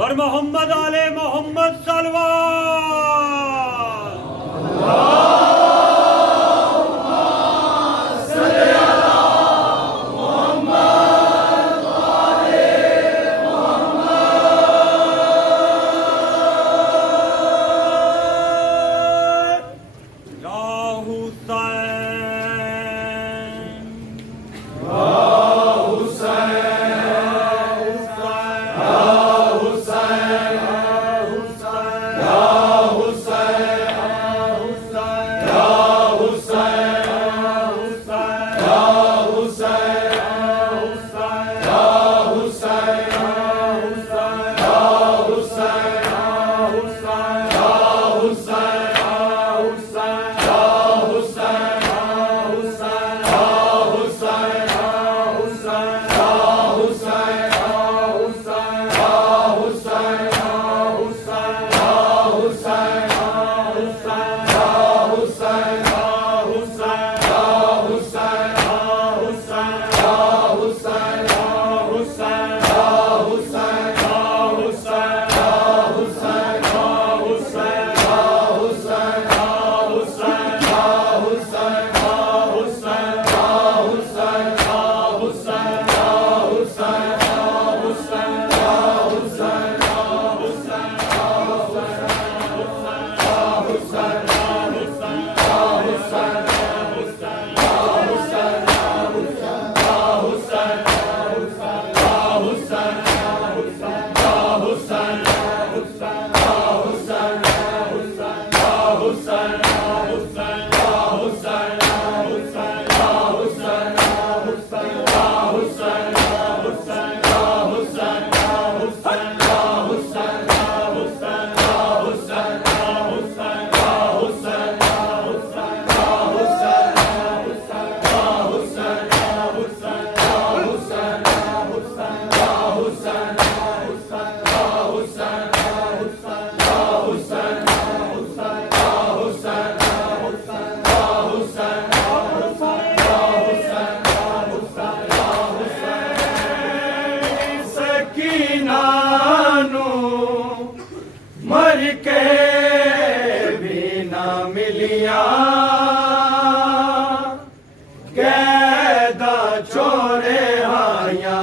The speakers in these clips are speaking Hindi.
बर मोहम्मद आले मोहम्मद सलवार। मर के भी ना मिलिया कैदा छोरे हाया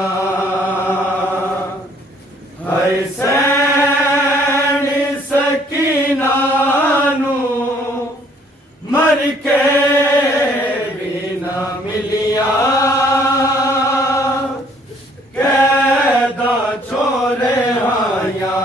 हसैन सकीना नू मर के भी ना मिलिया कैदा छोरे हाया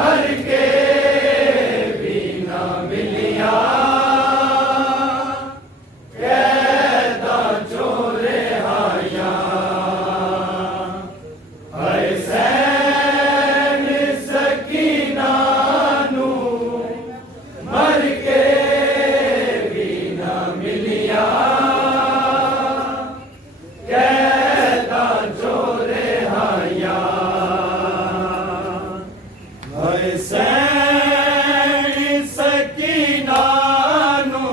मर के भी ना मिलिया कैदा छोरे हाया हसैन सकीना नू मर के भी ना मिलिया कैदा छोरे हाया हसैन सकीना नू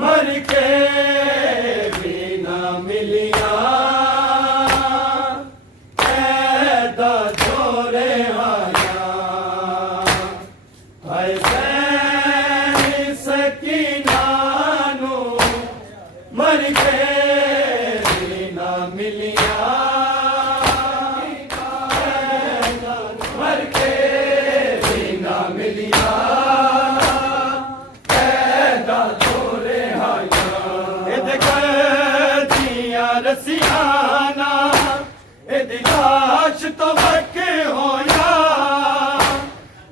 मर मर के भी ना मिलिया ऐदा जोरे आया हाय सैनी सकीना नू मर के भी ना मिलिया मर के भी ना मिलिया रसियाना एदी लाश तो वक होया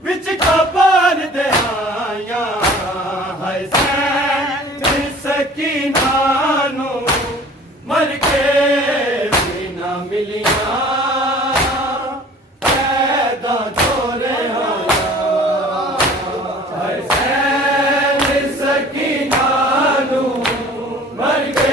विच कबर दे आया हाय सैनी सकीना नू मर के भी ना मिलिया ऐदा जोरे आया हाय सैनी सकीना नू मर के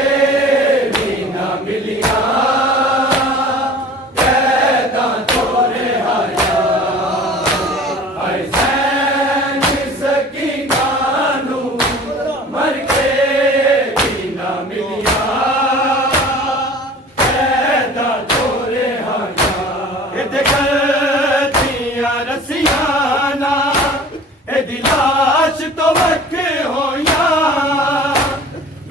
रसियाना एदी लाश तो वक होया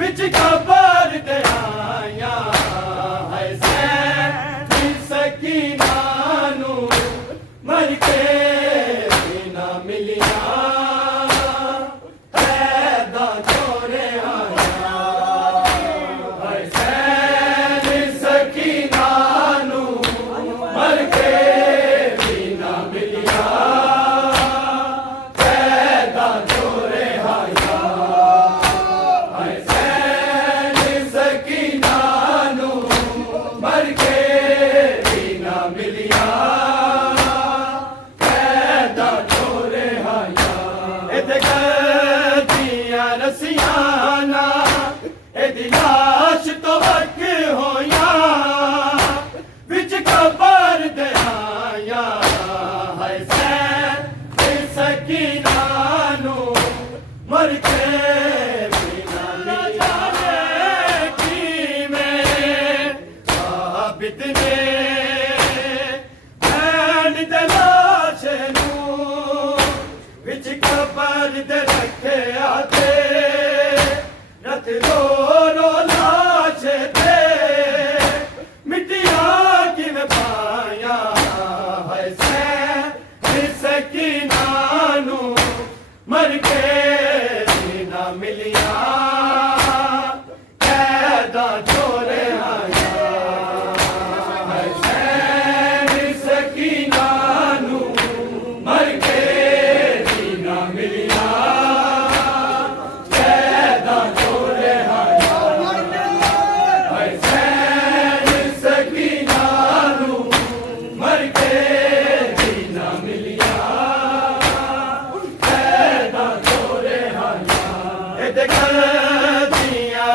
विच कबर दे आया हाय सैनी सकीना नू मर के भी ना मिलिया ऐदा जोरे आया हाय सैनी सकीना नू मर के रसियाना एदी लाश तो वक होया विच कबर दे आया हाय सैनी सकीना नू मर के भी ना मिलिया किवें साबित ने भैन दे लाश नू विच कबर दे रखे आते रो रो लाश दे मिटिया किवें पाया हाय सैनी सकीना नू मर के भी ना मिलिया ऐदा जोरे आया हाय सैनी सकीना नू मर के भी ना मिलिया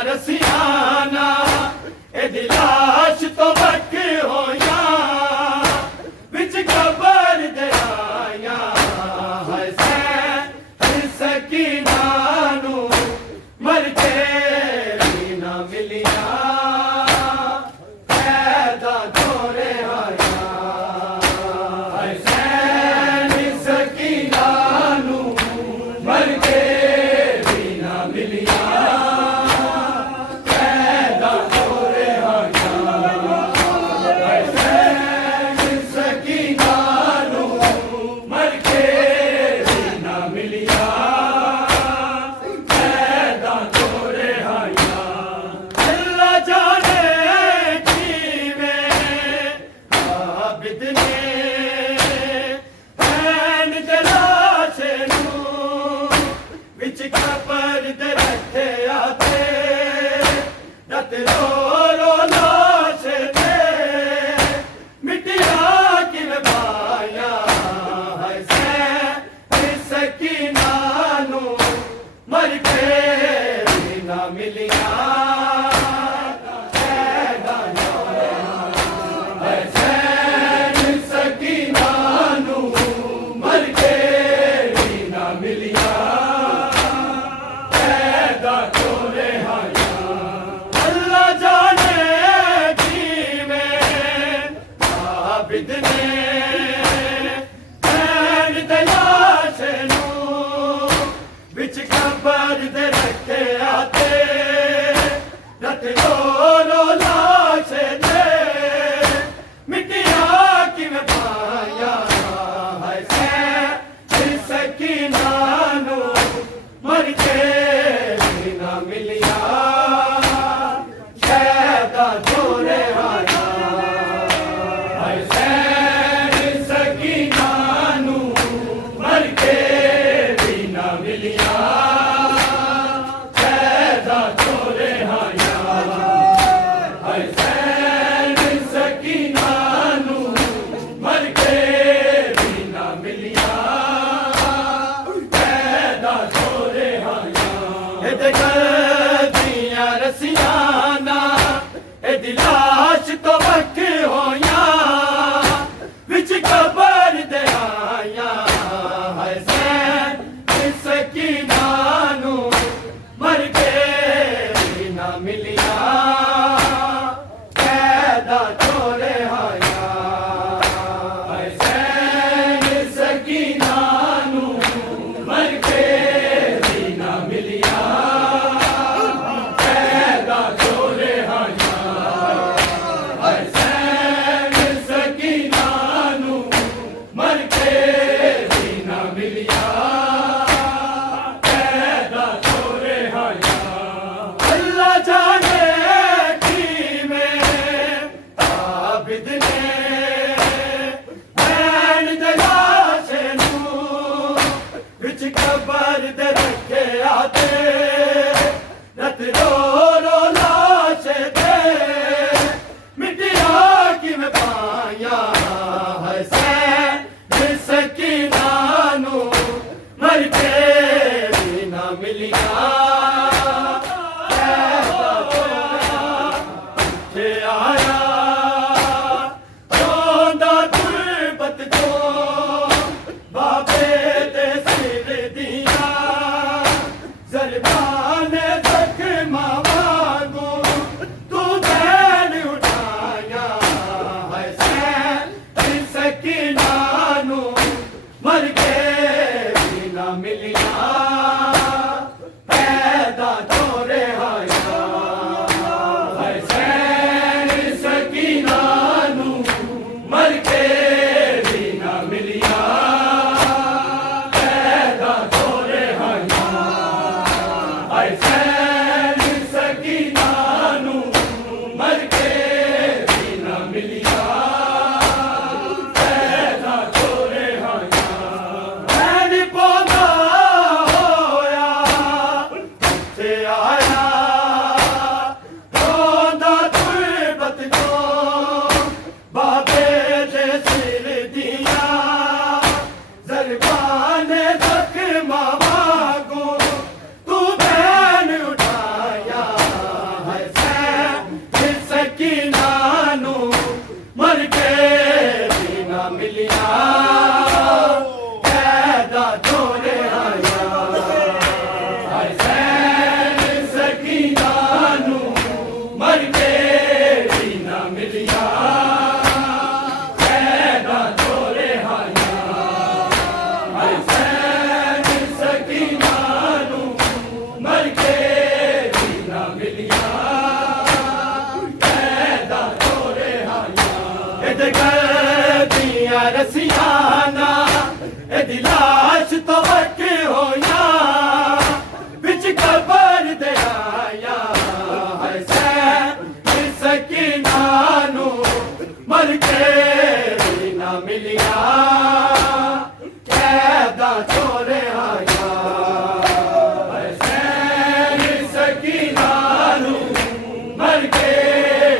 रसियाना एदी लाश तो वक होया विच कबर दे आया हाय सैनी सकीना नू मर के भी ना मिलिया ऐदा जोरे आया हाय सैनी सकीना नू मर के भी ना मिलिया कबर दे रखे आते रत रो रो लाश दे मिटिया किवें पाया हाय सैनी सकीना नू मर के भी ना मिलिया ऐदा जोरे हाय सैनी सकीना नू मर के भी ना मिलिया जोरे रत रो रो लाश दे मिटिया कि मैं पाया है से सकीना नू मर के भी ना मिलिया शैदा छोरे आया है से सकीना नू मर के भी ना मिलिया शैदा छोरे आया है से सकीना नू मर के भी ना मिलिया शैदा छोरे आया दिया रसियाना ए दिलाश तो वक होया विच कबर दे आया है से सकीना नू मर के भी ना मिलिया कैदा छोरे आया है से सकीना नू मर के भी ना मिलिया कैदा छोरे आया है से सकीना नू मर के भी ना मिलिया कैदा छोरे आया अल्लाह जाने की में आबिद ने बैन दलाश नू विच कबर दे रखे आते रत रो रो लाश दे मिटिया कि मैं पाया है से सकीना नू मर के भी ना मिलिया के आया रोंदा तुरबत को बाबे दे सिर दिया जरबान जख्मा वांगू तू बैन उठाया है से सकीना नू मर के भी ना मिलिया पैदा छोरे आया है से सकीना नू मर के भी ना मिलिया पैदा छोरे आया है से सकीना नू मर के भी ना मिलिया पैदा छोरे आया मैंने पौधा होया से आया रोंदा तुरबत को बाबे दे सिर दिया जरबान जख्मा वांगू तू बैन उठाया है से सकीना नू मर के भी ना मिलिया कैदा छोरे आया है से सकीना नू मर के भी ना मिलिया कैदा छोरे आया है से सकीना नू मर के भी ना मिलिया कैदा छोरे आया दिया रसियाना ए दिलाश तो वक होया विच कबर दे आया है से सकीना नू मर के भी ना मिलिया कैदा छोरे आया है से सकीना नू मर के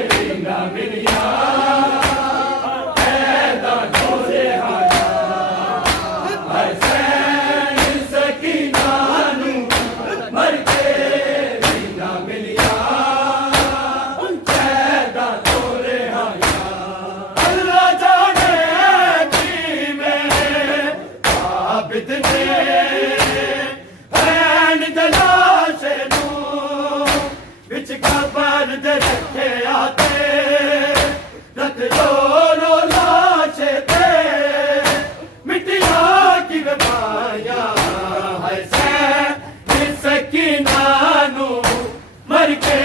भी ना मिलिया कैदा छोरे आया है से सकीना नू मर के भी ना मिलिया कैदा छोरे आया अल्लाह जाने की में आबिद ने बैन दलाश नू विच कबर दे रखे आते रत रो रो लाश दे मिटिया कि मैं पाया है से सकीना नू मर के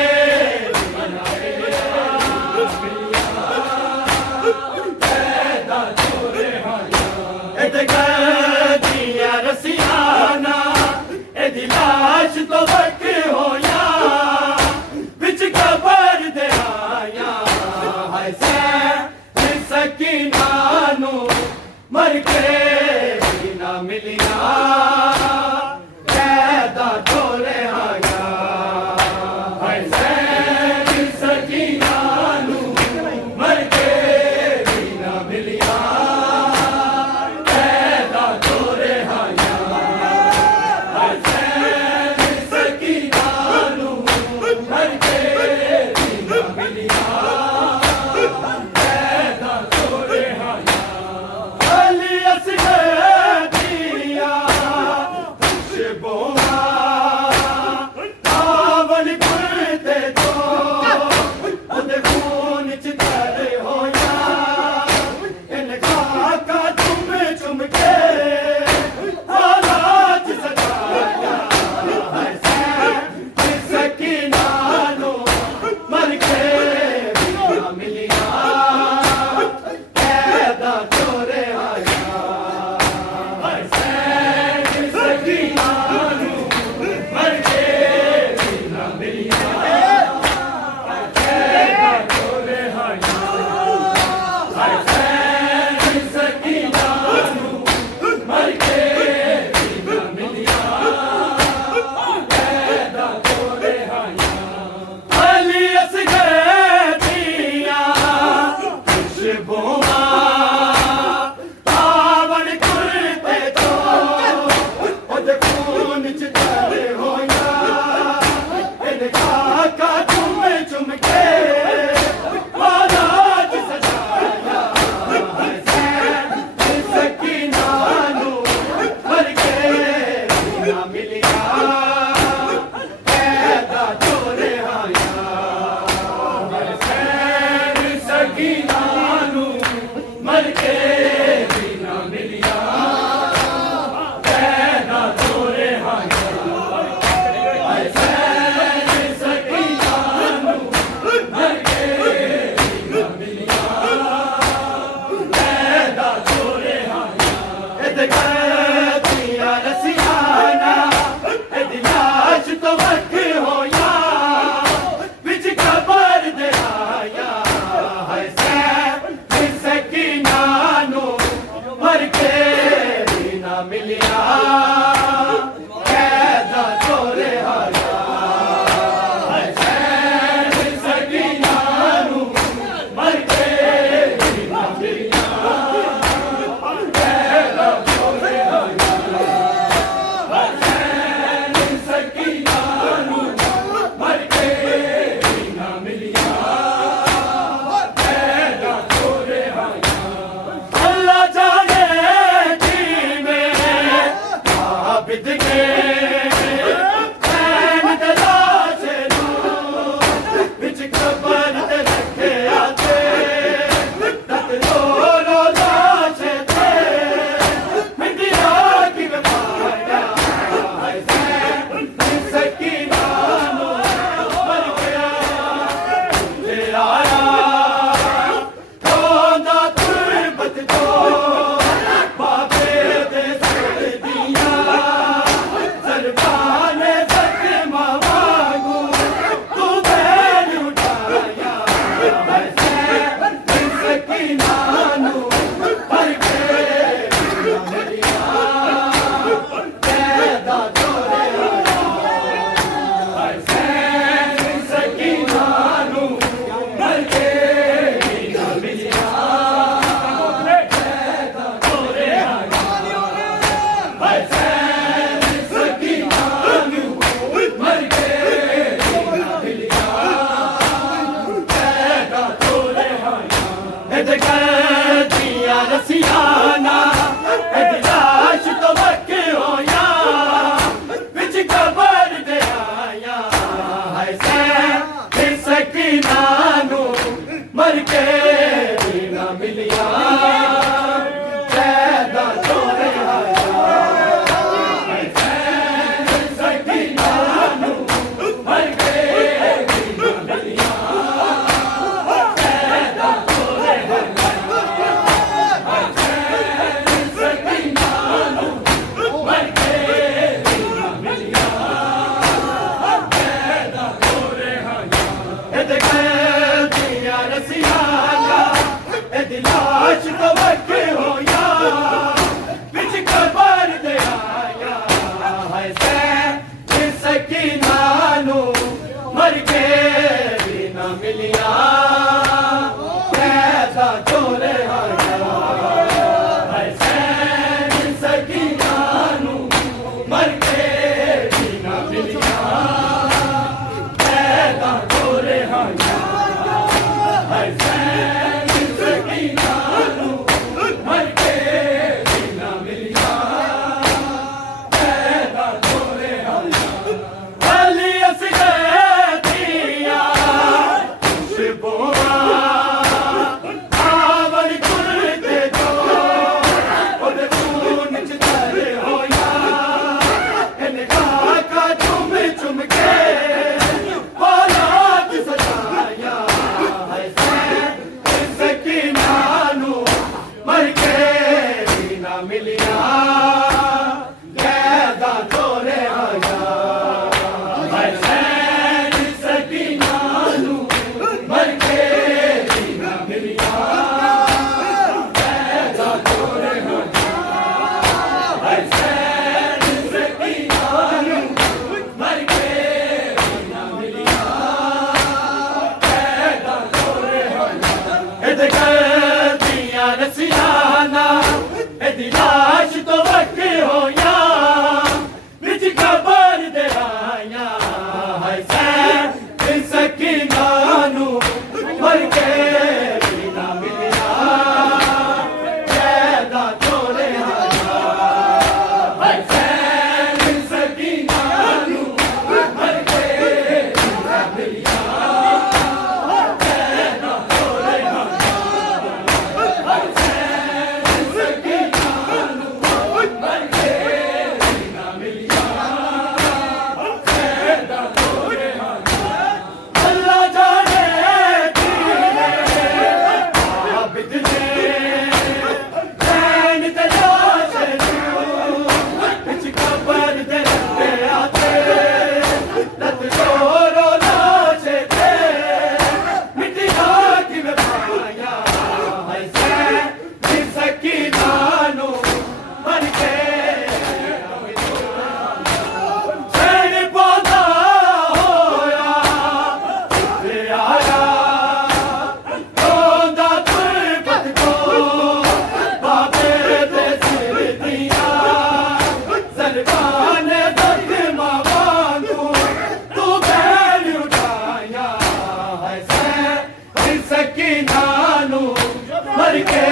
लाश तो वक होया बिच कबर दे आया है सैन सकीना नू मर के भी ना मिलिया कैसा चोरे आया है सैन सकीना नू मर के भी ना मिलिया कैसा चोरे आया है सैन सकीना नू मर के भी ना मिलिया कैसा चोरे आया अली असगर दिया खुशबुआ आवन कुरते जो ओदे खून च तर होया इन्हें काका चुम चुम के औलाद सजाया है सैन सकीना नू मर के भी ना मिलिया कैदा चोरे आया है सैन सकीना नू मर के भी ना मिलिया कैदा चोरे आया है सैन सकीना नू मर के भी ना मिलिया कैदा चोरे आया इधर कर दिया रसियाना इधर लाश तो वक होया बिच कबर दे आया है सैन सकीना नू मर के भी ना मिलिया कैदा चोरे आया है सैन सकीना नू मर के भी ना मिलिया कैदा चोरे आया है सैन सकीना नू मर के भी ना मिलिया कैदा चोरे आया अल्लाह जाने आबिद ने चैन तलाश बिच कबर दे रखते आते लत रो लाशे थे मिटिया कि में पाया है सैन सकीना नू मर के सैन पौधा होया ते आया रोंदा तुरबत को बाबे दे सिर दिया सरकार ने दर्द मांगू तू बैल उठाया है सैन सकीना नू मर के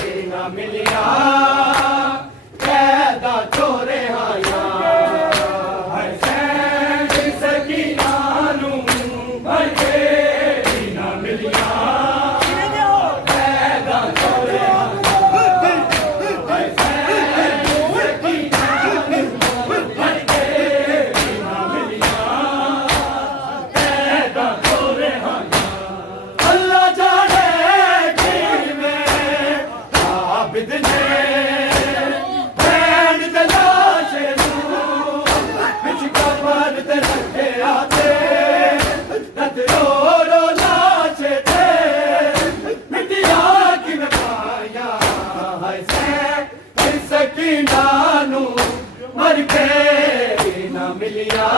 भी ना मिलिया कैदा चोरे आया है सैन सकीना नू मर के भी ना मिलिया कैदा चोरे आया है सैन सकीना नू मर के भी ना मिलिया कैदा चोरे आया अल्लाह जाने कि में आबिद ने चैन तलाशे नू बिच कबर दे रखे आते लत रो लाशे थे मिटिया कि में पाया है सैन सकीना नू मर के भी ना मिलिया